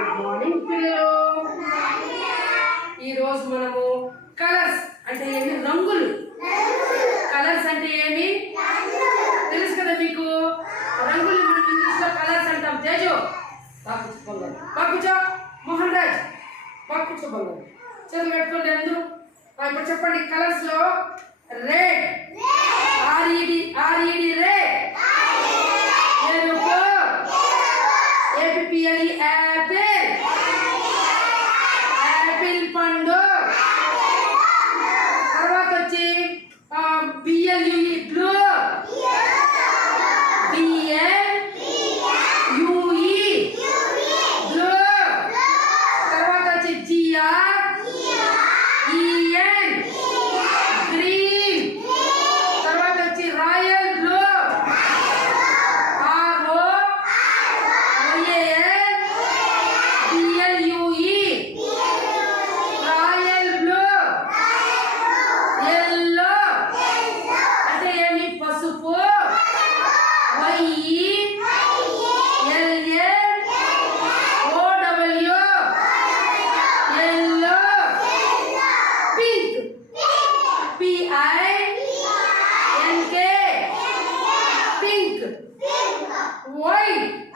Morning పిల్లలు ఈరోజు మనము కలర్స్ అంటే ఏమి? రంగులు. కలర్స్ అంటే ఏమి? తెలుసు కదా మీకు? రంగులు మనం ఇంగ్లీష్లో కలర్స్ అంటాం. తేజు. పాకుచు బొల్లారు పాకుచో. మోహన్ రాజ్. పాకుచు చదువు పెట్టుకోండి అందరూ. ఇప్పుడు చెప్పండి. కలర్స్లో red R E D R E D red Hey!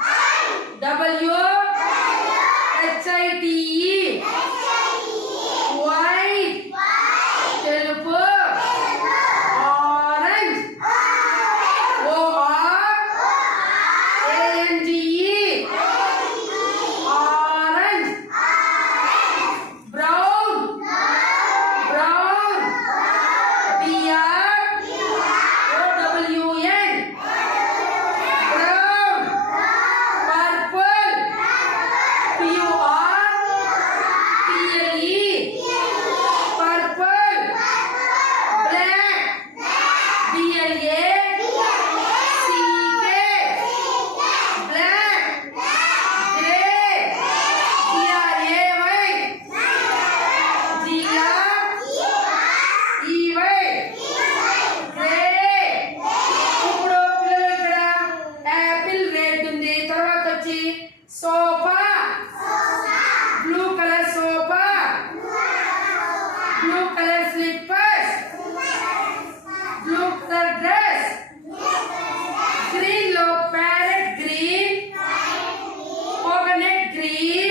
Cristo.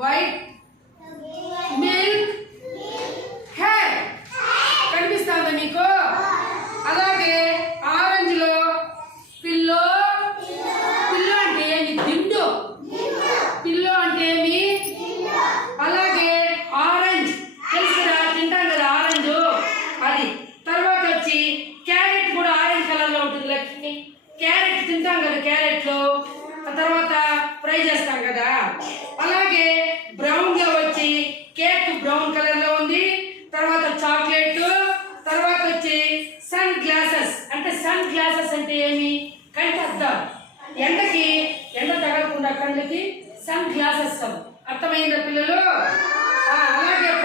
White brown కలర్లో ఉంది. తర్వాత చాక్లెట్ తర్వాత వచ్చి సన్ గ్లాసెస్. అంటే సన్ గ్లాసెస్ అంటే ఏమి? కంటి అర్థం. ఎండకి ఎండ తగలకుండా కళ్ళకి సన్ గ్లాసెస్ అర్థమైందా పిల్లలు? అలాగే